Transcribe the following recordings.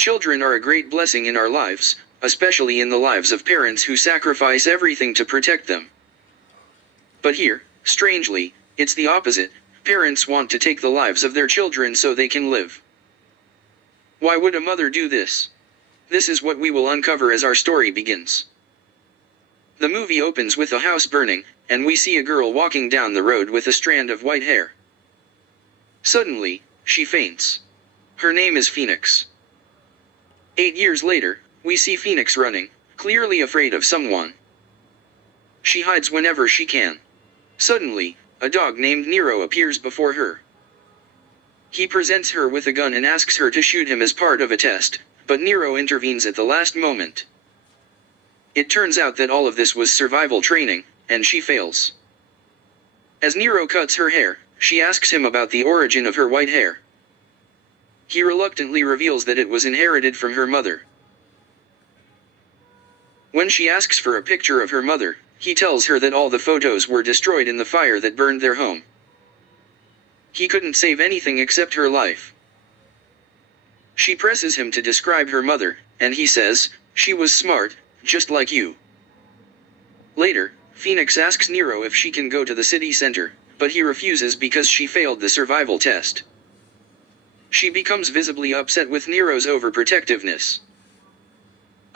Children are a great blessing in our lives, especially in the lives of parents who sacrifice everything to protect them. But here, strangely, it's the opposite. Parents want to take the lives of their children so they can live. Why would a mother do this? This is what we will uncover as our story begins. The movie opens with a house burning, and we see a girl walking down the road with a strand of white hair. Suddenly, she faints. Her name is Phoenix. 8 years later, we see Phoenix running, clearly afraid of someone. She hides whenever she can. Suddenly, a dog named Nero appears before her. He presents her with a gun and asks her to shoot him as part of a test, but Nero intervenes at the last moment. It turns out that all of this was survival training, and she fails. As Nero cuts her hair, she asks him about the origin of her white hair. He reluctantly reveals that it was inherited from her mother. When she asks for a picture of her mother, he tells her that all the photos were destroyed in the fire that burned their home. He couldn't save anything except her life. She presses him to describe her mother, and he says, "She was smart, just like you." Later, Phoenix asks Nero if she can go to the city center, but he refuses because she failed the survival test. She becomes visibly upset with Nero's overprotectiveness.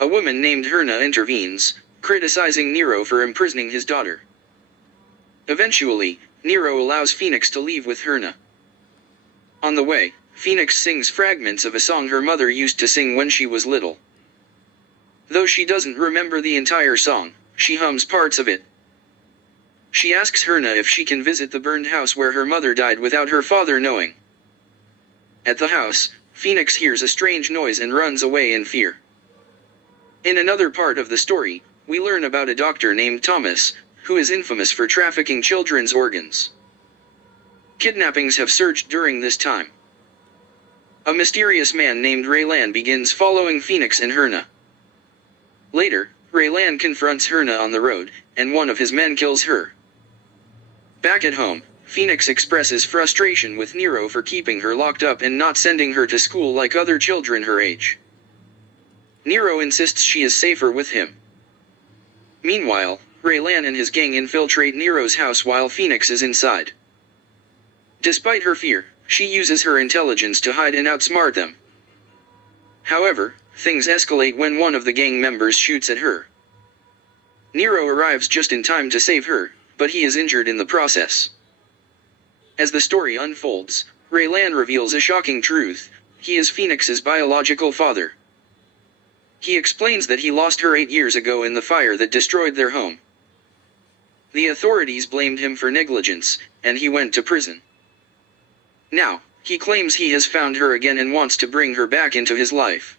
A woman named Herna intervenes, criticizing Nero for imprisoning his daughter. Eventually, Nero allows Phoenix to leave with Herna. On the way, Phoenix sings fragments of a song her mother used to sing when she was little. Though she doesn't remember the entire song, she hums parts of it. She asks Herna if she can visit the burned house where her mother died without her father knowing. At the house, Phoenix hears a strange noise and runs away in fear. In another part of the story, we learn about a doctor named Thomas, who is infamous for trafficking children's organs. Kidnappings have surged during this time. A mysterious man named Raylan begins following Phoenix and Herna. Later, Raylan confronts Herna on the road, and one of his men kills her. Back at home, Phoenix expresses frustration with Nero for keeping her locked up and not sending her to school like other children her age. Nero insists she is safer with him. Meanwhile, Raylan and his gang infiltrate Nero's house while Phoenix is inside. Despite her fear, she uses her intelligence to hide and outsmart them. However, things escalate when one of the gang members shoots at her. Nero arrives just in time to save her, but he is injured in the process. As the story unfolds, Raylan reveals a shocking truth: he is Phoenix's biological father. He explains that he lost her 8 years ago in the fire that destroyed their home. The authorities blamed him for negligence, and he went to prison. Now, he claims he has found her again and wants to bring her back into his life.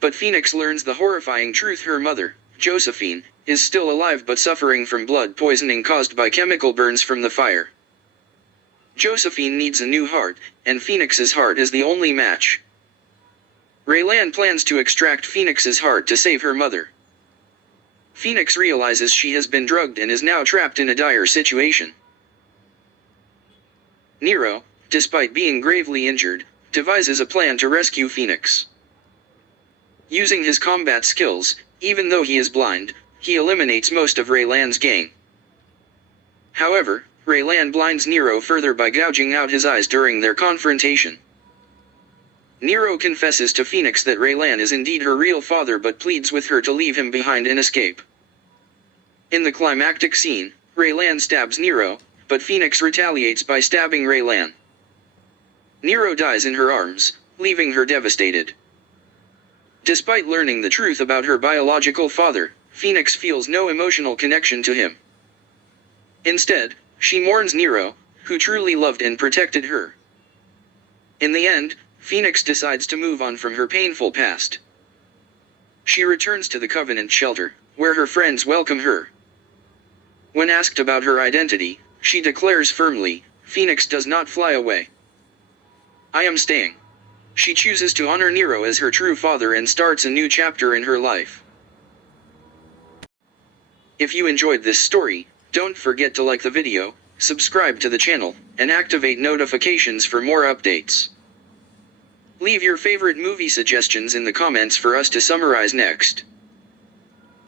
But Phoenix learns the horrifying truth: her mother, Josephine, is still alive but suffering from blood poisoning caused by chemical burns from the fire. Josephine needs a new heart, and Phoenix's heart is the only match. Raylan plans to extract Phoenix's heart to save her mother. Phoenix realizes she has been drugged and is now trapped in a dire situation. Nero, despite being gravely injured, devises a plan to rescue Phoenix. Using his combat skills, even though he is blind, he eliminates most of Raylan's gang. However, Raylan blinds Nero further by gouging out his eyes during their confrontation. Nero confesses to Phoenix that Raylan is indeed her real father but pleads with her to leave him behind and escape. In the climactic scene, Raylan stabs Nero, but Phoenix retaliates by stabbing Raylan. Nero dies in her arms, leaving her devastated. Despite learning the truth about her biological father, Phoenix feels no emotional connection to him. Instead, she mourns Nero, who truly loved and protected her. In the end, Phoenix decides to move on from her painful past. She returns to the Covenant shelter, where her friends welcome her. When asked about her identity, she declares firmly, "Phoenix does not fly away. I am staying." She chooses to honor Nero as her true father and starts a new chapter in her life. If you enjoyed this story, don't forget to like the video, subscribe to the channel, and activate notifications for more updates. Leave your favorite movie suggestions in the comments for us to summarize next.